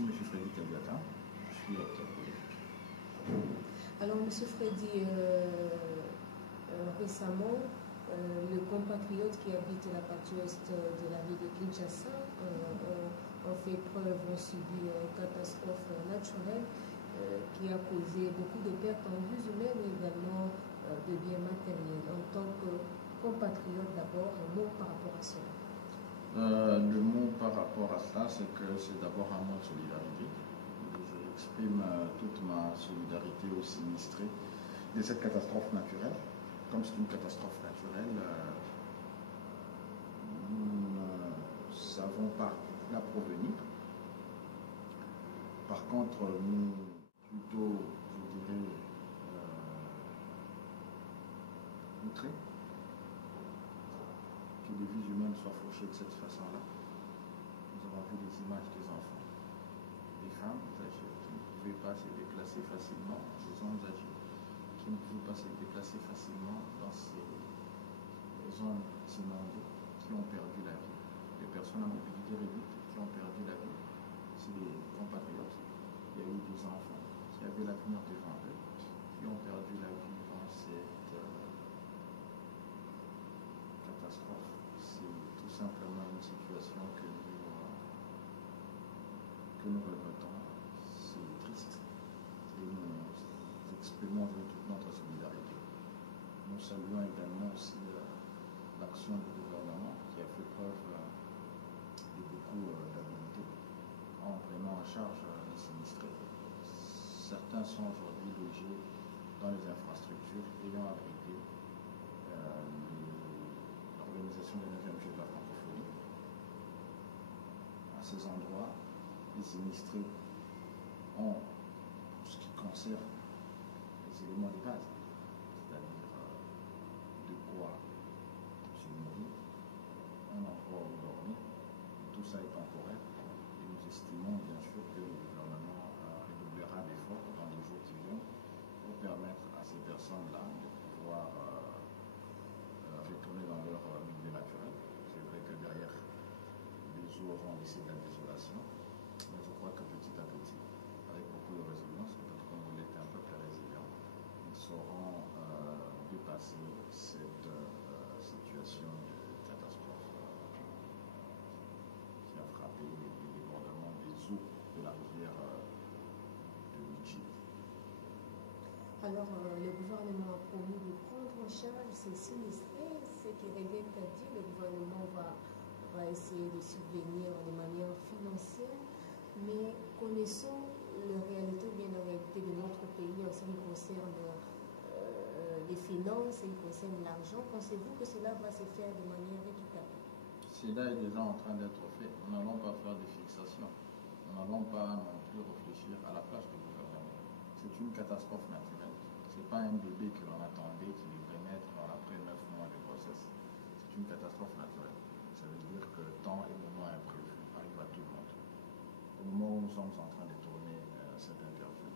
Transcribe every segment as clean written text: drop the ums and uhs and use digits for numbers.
suis M. Freddy Kabiata, je suis acteur politique. Alors, M. Freddy, récemment, le compatriote qui habite la partie ouest de la ville de Kinshasa ont fait preuve, ont subi une catastrophe naturelle qui a causé beaucoup de pertes en vies humaines et également de biens matériels. En tant que compatriote, d'abord, un mot par rapport à cela. Le mot par rapport à cela, c'est que c'est d'abord un mot de solidarité. Je exprime toute ma solidarité aux sinistrés de cette catastrophe naturelle. Comme c'est une catastrophe naturelle, nous ne savons pas la provenir. Par contre, nous, plutôt, je dirais, outrés que des vies humaines soient fauchées de cette façon-là. Nous avons vu des images des enfants, des femmes, des âgés qui ne pouvaient pas se déplacer facilement, des hommes âgés qui ne pouvaient pas se déplacer facilement dans ces zones inondées, qui ont perdu la vie. Les personnes à mobilité réduite qui ont perdu la vie, c'est des compatriotes. Il y a eu des enfants qui avaient l'avenir devant eux, qui ont perdu la vie dans cette catastrophe. C'est tout simplement une situation que nous regrettons. C'est triste et nous exprimons toute notre solidarité. Nous saluons également aussi l'action du gouvernement qui a fait preuve de beaucoup d'habilité en prenant en charge les sinistrés. Certains sont aujourd'hui logés dans les infrastructures ayant abrité l'organisation des 9e Jeux de la francophonie. À ces endroits, les sinistrés ont, pour ce qui concerne les éléments de base, c'est-à-dire de quoi se nourrir, un endroit où dormir, tout ça est temporaire. Et nous estimons bien sûr que le gouvernement redoublera d'efforts dans les jours qui viennent pour permettre à ces personnes-là de pouvoir retourner dans leur milieu naturel. C'est vrai que derrière, les eaux auront laissé de la désolation, mais je crois que petit à petit, avec beaucoup de résilience, notre Congo est un peuple résilient, ils sauront dépasser cette situation de catastrophe qui a frappé le débordement des eaux de la rivière de Michi. Alors, le gouvernement a promis de prendre en charge ces sinistrés. Ce qui revient à dire, le gouvernement va essayer de subvenir de manière financière, mais connaissons la réalité, bien la réalité de notre pays en ce qui concerne les finances, et qui concerne l'argent. Pensez-vous que cela va se faire de manière équitable? Cela est déjà en train d'être fait. Nous n'allons pas faire des fixations. Nous n'allons pas non plus réfléchir à la place du gouvernement. C'est une catastrophe naturelle. Ce n'est pas un bébé que l'on attendait qui devrait naître après 9 mois de grossesse. C'est une catastrophe naturelle. Ça veut dire que temps et moment imprévu arrive à tout le monde. Au moment où nous sommes en train de tourner cette interview,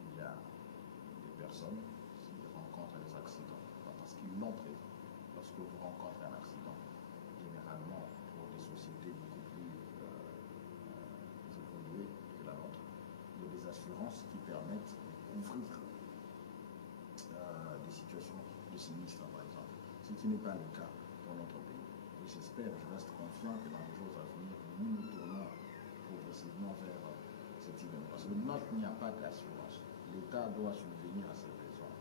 il y a des personnes qui rencontrent des accidents parce qu'ils l'ont prévu. Lorsque vous rencontrez un accident, généralement pour des sociétés beaucoup plus évoluées que la nôtre, il y a des assurances qui permettent de couvrir des situations de sinistre, par exemple, ce qui n'est pas le cas dans notre pays. Et j'espère, je reste confiant que dans les jours à venir, nous nous tournons progressivement vers cette idée. Parce que maintenant, il n'y a pas d'assurance. L'État doit subvenir à ses besoins.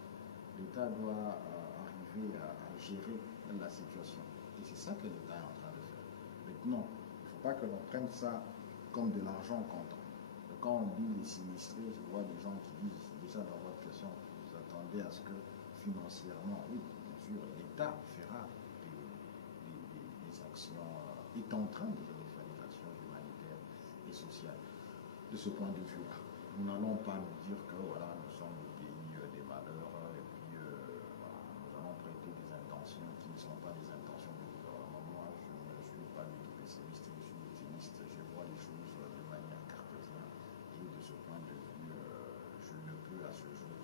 L'État doit arriver à gérer la situation. Et c'est ça que l'État est en train de faire. Maintenant, il ne faut pas que l'on prenne ça comme de l'argent comptant. Quand on dit les sinistrés, je vois des gens qui disent déjà dans votre question, vous attendez à ce que financièrement, oui, bien sûr, l'État fera des actions, est en train de faire des actions humanitaires et sociales. De ce point de vue-là, nous n'allons pas nous dire que voilà, nous sommes le pays des malheurs et puis voilà, nous allons prêter des intentions qui ne sont pas des intentions du gouvernement. Moi, je ne suis pas du tout pessimiste, je suis optimiste, je vois les choses de manière cartésienne et de ce point de vue, je ne peux à ce jour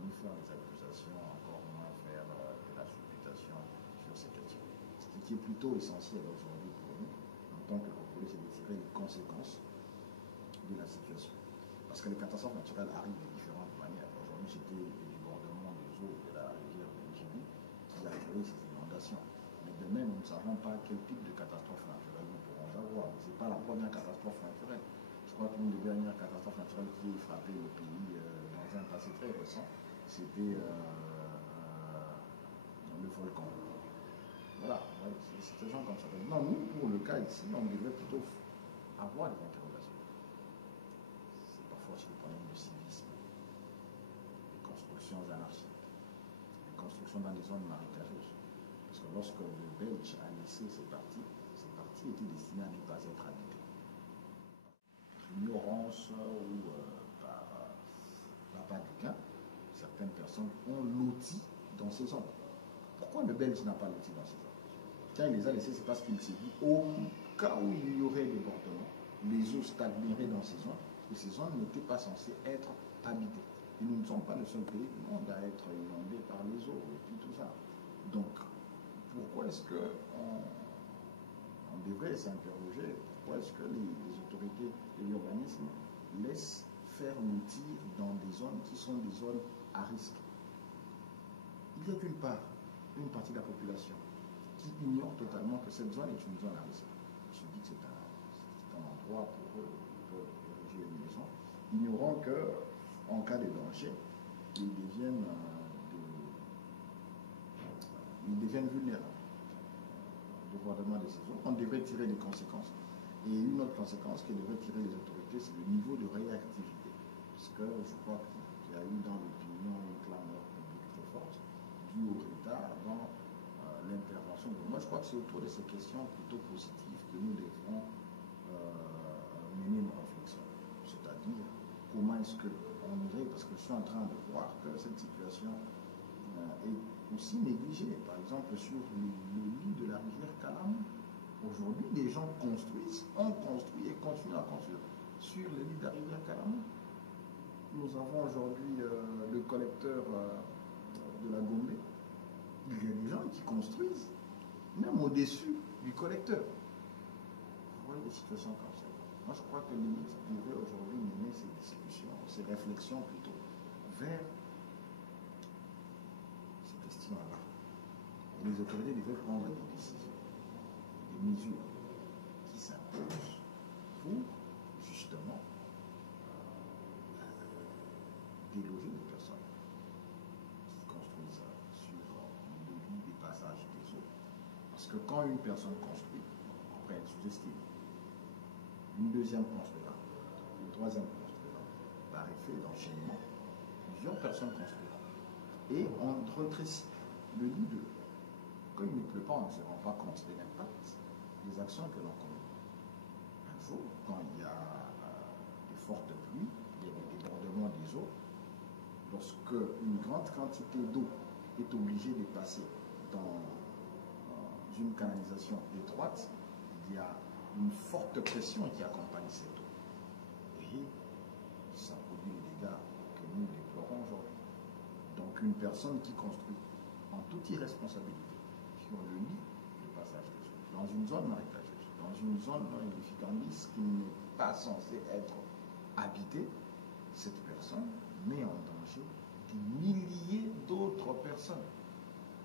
ni faire des accusations, encore moins faire de la supputation sur cette question. Ce qui est plutôt essentiel aujourd'hui pour nous, en tant que Congolais, c'est de tirer les conséquences de la situation. Parce que les catastrophes naturelles arrivent de différentes manières. Aujourd'hui, c'était le débordement des eaux de la rivière de Nigeria qui a créé ces inondations. Mais demain, nous ne savons pas quel type de catastrophe naturelle nous pourrons avoir. Ce n'est pas la première catastrophe naturelle. Je crois qu'une des dernières catastrophes naturelles qui a frappé le pays dans un passé très récent, c'était le volcan. Voilà, c'est des gens comme ça. Non, nous, pour le cas ici, on devrait plutôt avoir des interrogations. C'est parfois sur le problème de civisme, des constructions anarchiques, des constructions dans des zones marécageuses. Parce que lorsque le Belge a laissé ces parties étaient destinées à ne pas être habitées. Ignorance ou par du gain, certaines personnes ont loti dans ces zones. Pourquoi le Belge n'a pas loti dans ces zones? Quand il les a laissés, c'est parce qu'il s'est dit, au cas où il y aurait débordement, les eaux stagneraient dans ces zones, et ces zones n'étaient pas censées être habitées. Et nous ne sommes pas le seul pays du monde à être inondé par les eaux et puis tout ça. Donc, pourquoi est-ce qu'on devrait s'interroger, pourquoi est-ce que les autorités de l'urbanisme laissent faire l'outil dans des zones qui sont des zones à risque? Il y a d'une part une partie de la population qui ignore totalement que cette zone est une zone à risque. Je dis que c'est un endroit pour eux, ils peuvent ériger une maison, ignorant qu'en cas de danger, ils deviennent vulnérables. Le débordement des saisons, on devrait tirer des conséquences. Et une autre conséquence que devraient tirer les autorités, c'est le niveau de réactivité. Parce que je crois qu'il y a eu dans l'opinion une clameur publique très forte due au retard dans l'intervention. Moi, je crois que c'est autour de ces questions plutôt positives que nous devrons mener nos réflexions. C'est-à-dire, comment est-ce qu'on irait, parce que je suis en train de voir que cette situation est aussi négligée. Par exemple, sur le lit de la rivière Calam, aujourd'hui, des gens construisent, ont construit et continuent à construire sur le lit de la rivière Calam. Nous avons aujourd'hui le collecteur de la Gombe. Il y a des gens qui construisent, même au-dessus du collecteur. Vous voyez des situations comme ça. Moi, je crois que l'élite devrait aujourd'hui mener ces discussions, ces réflexions plutôt, vers ces questions-là. Et les autorités devraient prendre des décisions, des mesures qui s'imposent pour, justement, déloger les personnes qui construisent sur le lit des passages des eaux. Parce que quand une personne construit, après elle sous-estime, une deuxième construira, une troisième construira, par effet d'enchaînement, plusieurs personnes construiront. Et on retrécit le lit de l'eau. Quand il ne pleut pas, on ne se rend pas compte de l'impact des actions que l'on commet. Un jour, quand il y a des fortes pluies, il y a des débordements des eaux, lorsque une grande quantité d'eau est obligée de passer dans une canalisation étroite, il y a une forte pression qui accompagne cette eau. Et ça produit les dégâts que nous déplorons aujourd'hui. Donc une personne qui construit en toute irresponsabilité sur le lit de passage des eaux, dans une zone marécageuse, dans une zone non édificante qui n'est pas censée être habitée, cette personne met en danger des milliers d'autres personnes.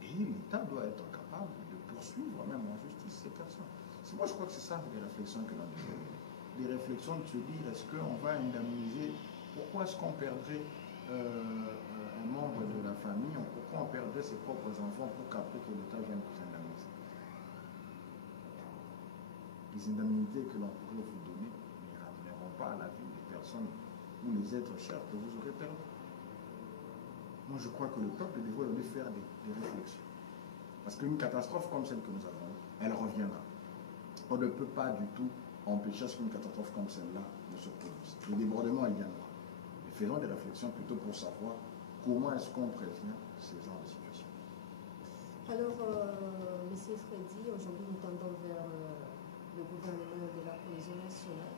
Et l'État doit être capable de poursuivre même en justice ces personnes. Moi, je crois que c'est ça les réflexions que l'on devrait mener. Les réflexions de se dire, est-ce qu'on va indemniser, pourquoi est-ce qu'on perdrait un membre de la famille, pourquoi on perdrait ses propres enfants pour qu'après que l'État vienne vous indemniser? Les indemnités que l'on pourrait vous donner ne ramèneront pas à la vie des personnes ou les êtres chers que vous aurez perdus. Moi, je crois que le peuple devrait faire des réflexions. Parce qu'une catastrophe comme celle que nous avons, elle reviendra. On ne peut pas du tout empêcher qu'une catastrophe comme celle-là ne se produise. Le débordement, il viendra. Mais faisons des réflexions plutôt pour savoir comment est-ce qu'on prévient ces genres de situations. Alors, M. Freddy, aujourd'hui nous tendons vers le gouvernement de la cohésion nationale.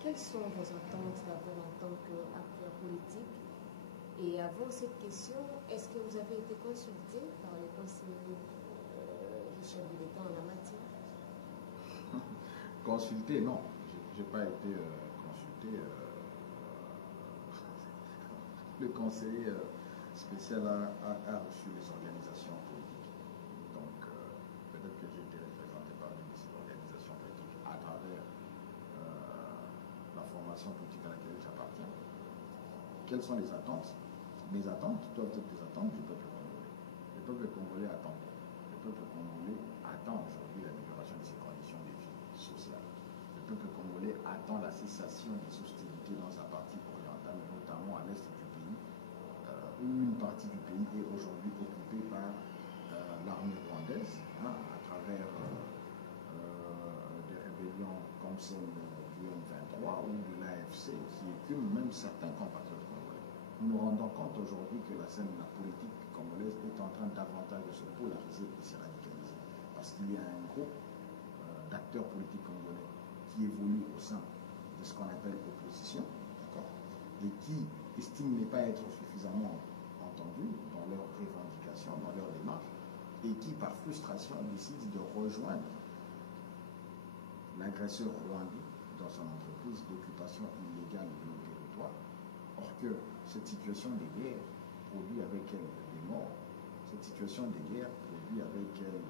Quelles sont vos attentes d'abord en tant qu'acteur politique? Et avant cette question, est-ce que vous avez été consulté par les conseillers du chef de l'État en la matière? Consulté, non. Je n'ai pas été consulté. écoutez, le conseiller spécial a reçu les organisations politiques. Donc, peut-être que j'ai été représenté par une de ces organisations politiques à travers la formation politique à laquelle j'appartiens. Quelles sont les attentes? Les attentes doivent être des attentes du peuple congolais. Le peuple congolais attend. Le peuple congolais attend aujourd'hui l'amélioration de ses conditions de vie sociale. Le peuple congolais attend la cessation des hostilités dans sa partie orientale, notamment à l'est du pays, où une partie du pays est aujourd'hui occupée par l'armée rwandaise, à travers des rébellions comme celle du M23 ou de l'AFC, qui écument même certains compatriotes congolais. Nous nous rendons compte aujourd'hui que la scène, la politique congolaise est en train davantage de se polariser et se radicaliser. Parce qu'il y a un groupe d'acteurs politiques congolais qui évolue au sein de ce qu'on appelle l'opposition, et qui estiment ne pas être suffisamment entendus dans leurs revendications, dans leurs démarches, et qui, par frustration, décident de rejoindre l'agresseur rwandais dans son entreprise d'occupation illégale de nos territoires. Or que cette situation de guerre produit avec elle des morts, cette situation de guerre produit avec elle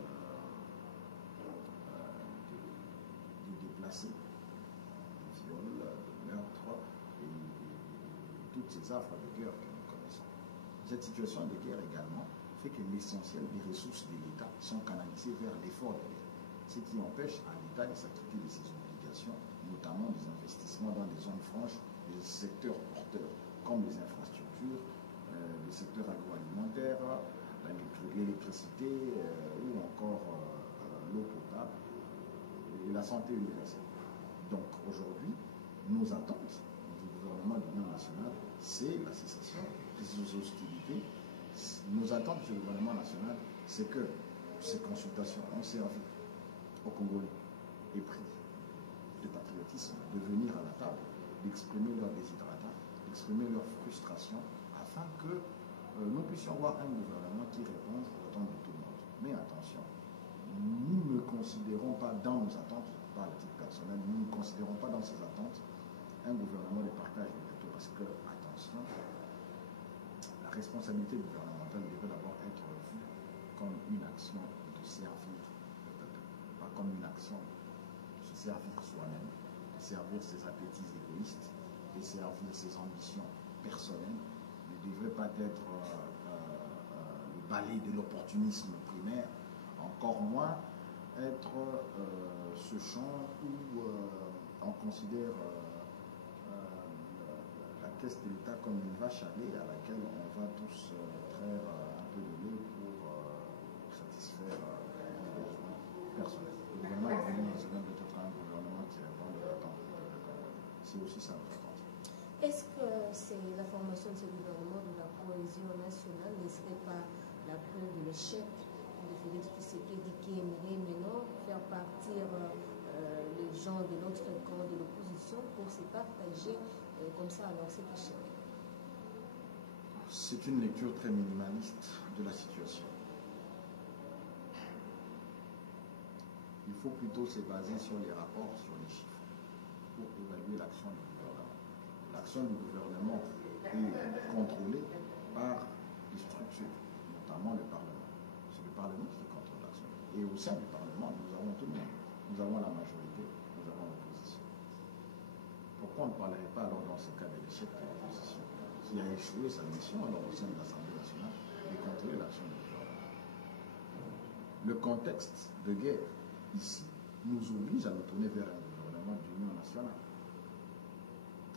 des déplacés, des viols, des meurtres et toutes ces affres de guerre que nous connaissons. Cette situation de guerre également fait que l'essentiel des ressources de l'État sont canalisées vers l'effort de guerre, ce qui empêche à l'État de s'acquitter de ses obligations, notamment des investissements dans des zones franches, des secteurs porteurs comme les infrastructures, les secteurs agroalimentaires, l'électricité ou encore l'eau potable et la santé universelle. Donc aujourd'hui, nos attentes du gouvernement de l'Union nationale, c'est la cessation de ces hostilités. Nos attentes du gouvernement national, c'est que ces consultations ont servi aux Congolais épris de patriotisme de venir à la table, d'exprimer leurs déshydratats, d'exprimer leurs frustrations, afin que nous puissions avoir un gouvernement qui réponde aux attentes de tout le monde. Mais attention, nous ne considérons pas dans nos attentes, par le titre personnel, nous ne considérons pas dans ces attentes un gouvernement de partage de plutôt parce que, attention, la responsabilité gouvernementale devrait d'abord être vue comme une action de servir le peuple, pas comme une action de se servir soi-même, de servir ses appétits égoïstes, de servir ses ambitions personnelles, ne devrait pas être le balai de l'opportunisme primaire, encore moins être ce champ où on considère la caisse de l'État comme une vache à lait à laquelle on va tous traire un peu de lait pour satisfaire les besoins personnels. Le gouvernement de l'Union nationale doit être un gouvernement qui répond aux attentes du peuple congolais. C'est aussi ça notre attente. Est-ce que c'est la formation de ce gouvernement de la cohésion nationale ne serait pas la preuve de l'échec de Félix Tshisekedi qui aimerait maintenant faire partir les gens de l'autre camp de l'opposition pour se partager comme ça alors cet échec? C'est une lecture très minimaliste de la situation. Il faut plutôt se baser sur les rapports, sur les chiffres, pour évaluer l'action du gouvernement. L'action du gouvernement est contrôlée par des structures, notamment le Parlement. C'est le Parlement qui contrôle l'action. Et au sein du Parlement, nous avons tout le monde. Nous avons la majorité, nous avons l'opposition. Pourquoi on ne parlerait pas alors dans ce cas de l'échec de l'opposition qui a échoué sa mission alors au sein de l'Assemblée nationale de contrôler l'action du gouvernement? Le contexte de guerre ici nous oblige à nous tourner vers un gouvernement d'union nationale.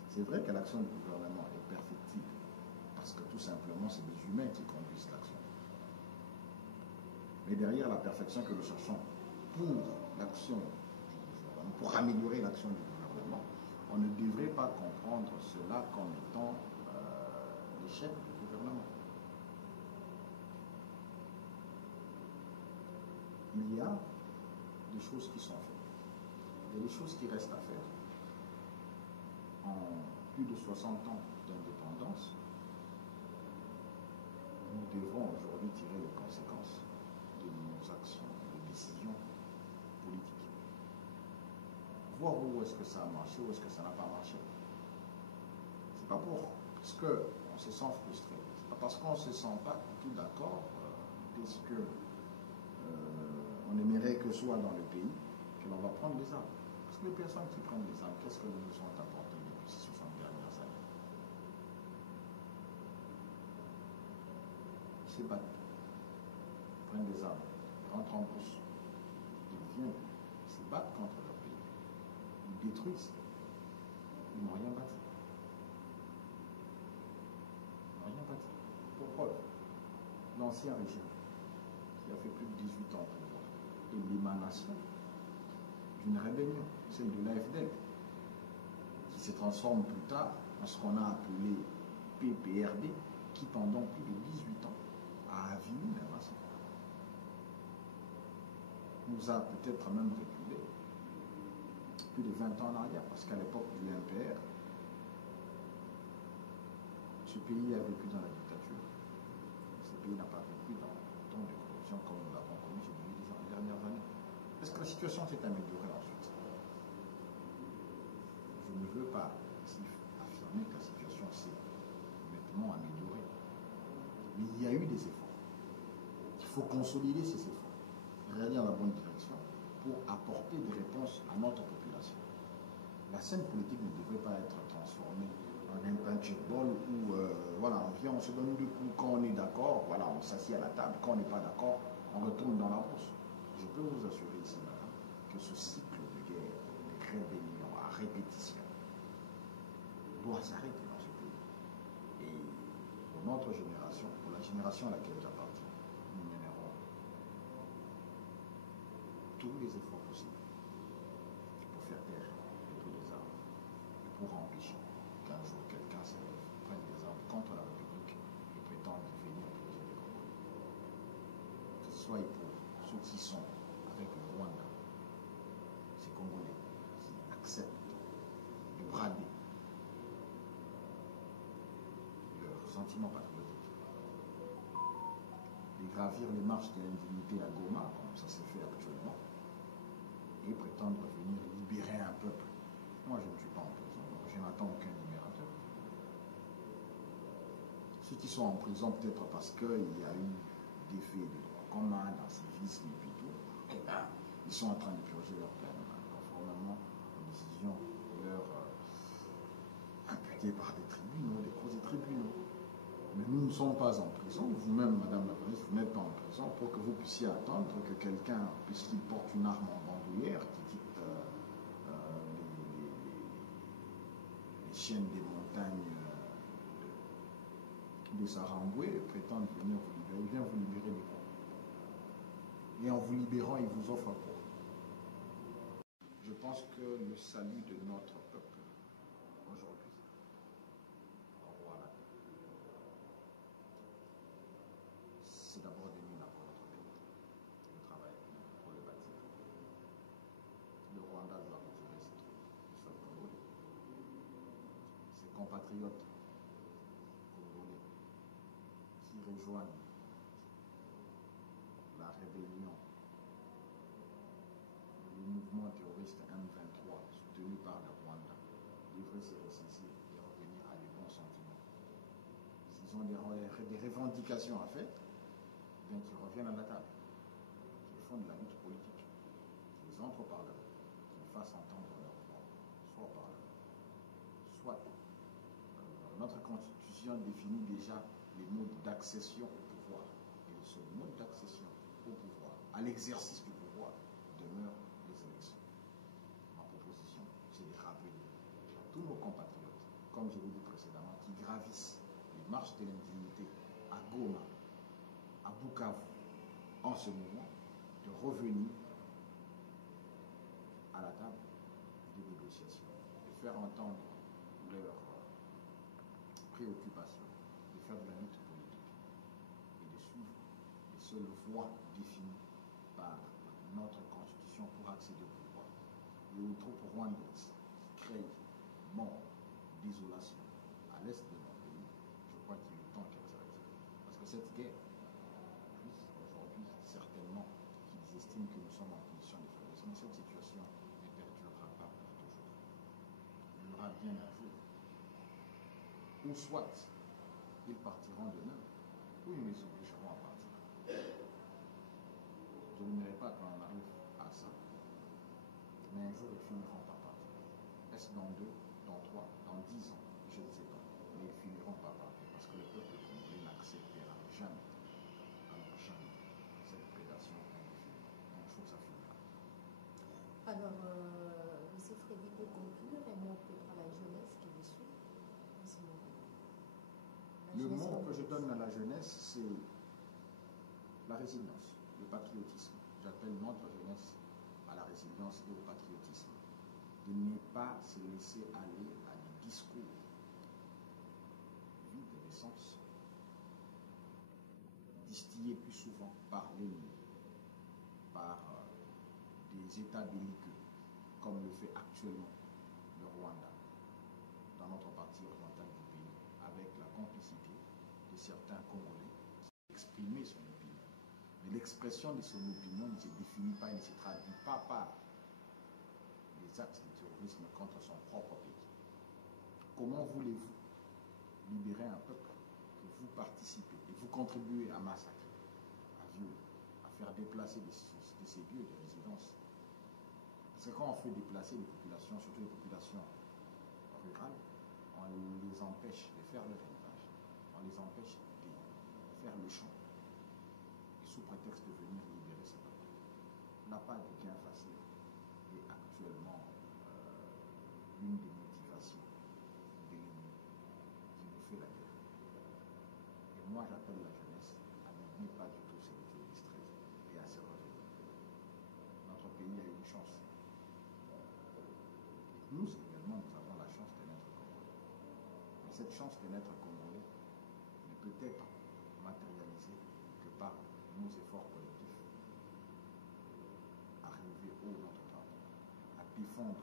C'est vrai que l'action du gouvernement est perfectible parce que tout simplement c'est des humains qui conduisent l'action. Mais derrière la perfection que nous cherchons pour l'action du gouvernement, pour améliorer l'action du gouvernement, on ne devrait pas comprendre cela comme étant l'échec du gouvernement. Il y a des choses qui sont faites. Il y a des choses qui restent à faire. En plus de 60 ans d'indépendance, nous devrons aujourd'hui tirer les conséquences de nos actions, de décisions politiques. Voir où est-ce que ça a marché, où est-ce que ça n'a pas marché. C'est pas parce qu'on se sent frustré. C'est pas parce qu'on ne se sent pas tout d'accord, qu'est-ce que on aimerait que soit dans le pays, que l'on va prendre les armes. Parce que les personnes qui prennent les armes, qu'est-ce que nous ont apporté depuis ces 60 dernières années? Ils se battent, ils prennent des armes, ils rentrent en bourse, ils viennent, ils se battent contre leur pays, ils détruisent, ils n'ont rien bâti. Ils n'ont rien bâti. Pourquoi? L'ancien régime, qui a fait plus de 18 ans pour moi, est l'émanation d'une rébellion, celle de l'AFDL, qui se transforme plus tard en ce qu'on a appelé PPRD, qui pendant plus de 18 ans a avili la nation. Nous a peut-être même reculé plus de 20 ans en arrière, parce qu'à l'époque du MPR, ce pays a vécu dans la dictature. Ce pays n'a pas vécu dans tant de corruption comme nous l'avons connu ces dernières années. Est-ce que la situation s'est améliorée ensuite? Je ne veux pas affirmer que la situation s'est nettement améliorée. Mais il y a eu des efforts. Il faut consolider ces efforts, aller dans la bonne direction pour apporter des réponses à notre population. La scène politique ne devrait pas être transformée en un punchball où voilà, on vient, on se donne des coups quand on est d'accord, voilà, on s'assied à la table, quand on n'est pas d'accord, on retourne dans la bourse. Je peux vous assurer ici, madame, que ce cycle de guerre, de rébellion à répétition, doit s'arrêter dans ce pays. Et pour notre génération, pour la génération à laquelle j'appartiens, nous mènerons tous les efforts possibles pour faire taire les prix des armes et pour empêcher qu'un jour quelqu'un se lève, prenne des armes contre la République et prétende venir opposer les Congolais. Que ce soit pour ceux qui sont avec le Rwanda, ces Congolais qui acceptent de brader leurs sentiments patriotiques, de gravir les marches de l'indignité à Goma, comme ça se fait actuellement, et prétendre venir libérer un peuple. Moi, je ne suis pas en prison, donc je n'attends aucun libérateur. Ceux qui sont en prison, peut-être parce qu'il y a eu des faits de droit commun, d'incivisme et puis tout, et ben, ils sont en train de purger leur peine, conformément aux décisions leur imputées par des tribunaux, des causes des tribunaux. Mais nous ne sommes pas en prison. Vous-même, Madame la Ministre, vous n'êtes pas en prison pour que vous puissiez attendre que quelqu'un, puisqu'il porte une arme en bandoulière, qui quitte les chaînes des montagnes de Saramboué, prétende venir vous libérer. Il vient vous libérer de quoi? Et en vous libérant, il vous offre quoi? Je pense que le salut de notre peuple aujourd'hui, voilà, c'est d'abord d'aimer d'abord notre pays, de travailler pour le bâtir. Le Rwanda doit retirer ses troupes du sol congolais. Ses compatriotes congolais qui rejoignent la rébellion, le mouvement terroriste M23 soutenu par le Rwanda, devraient se ressaisir et revenir à des bons sentiments. S'ils ont des revendications à faire, bien qu'ils reviennent à la table, qu'ils font de la lutte politique, qu'ils entrent par là, qu'ils fassent entendre leur voix, soit par là, soit notre constitution définit déjà les modes d'accession au pouvoir. Et le seul mode d'accession au pouvoir, à l'exercice du pouvoir, demeure les élections. Ma proposition, c'est de rappeler à tous nos compatriotes, comme je l'ai dit précédemment, qui gravissent les marches de l'indignité à Goma, à Bukavu, en ce moment, de revenir à la table des négociations, de faire entendre leurs préoccupations, de faire de la lutte politique et de suivre les seules voies définies par notre constitution pour accéder au pouvoir. Les troupes rwandaises créent mort, désolation à l'est de notre pays. Je crois qu'il est temps qu'elle s'arrête. Parce que cette guerre, aujourd'hui, certainement qu'ils estiment que nous sommes en position de faiblesse, mais cette situation ne perdurera pas pour toujours. Il y aura bien un jour ou soit ils partiront de nous, ou ils nous obligeront à partir. Je ne dirais pas qu'on arrive à ça, mais un jour ils finiront par partir. Est-ce dans 2, dans 3, dans 10 ans? Je ne sais pas. Mais ils finiront par partir parce que le peuple congolais n'acceptera jamais, alors jamais, cette prédation infinie. Un jour ça finira. Alors, M. Freddy peut conclure un mot peut-être à la jeunesse qui vous suit en ce moment. Le mot que je donne à la jeunesse, c'est la résilience, le patriotisme. J'appelle notre jeunesse à la résilience et au patriotisme. De ne pas se laisser aller à des discours vides d'essence, distillés plus souvent par l'ennemi, par des États belliqueux, comme le fait actuellement le Rwanda, dans notre partie orientale du pays, avec la complicité de certains Congolais qui exprimaient son opinion. Mais l'expression de son opinion ne se définit pas, ne se traduit pas par les actes de terrorisme contre son propre pays. Comment voulez-vous libérer un peuple que vous participez et vous contribuez à massacrer, à violer, à faire déplacer de ces lieux de résidence? Parce que quand on fait déplacer les populations, surtout les populations rurales, on les empêche de faire leur élevage, on les empêche de faire le champ, et sous prétexte de venir libérer ce peuple. La part du gain facile est actuellement l'une des motivations de l'ennemi qui nous fait la guerre. Et moi, j'appelle la jeunesse à ne pas du tout se laisser distraire et à se revenir. Notre pays a une chance. Et nous également, nous avons la chance de naître congolais. Mais cette chance de naître congolais ne peut être matérialisée que par nos efforts collectifs à relever haut notre drapeau, à défendre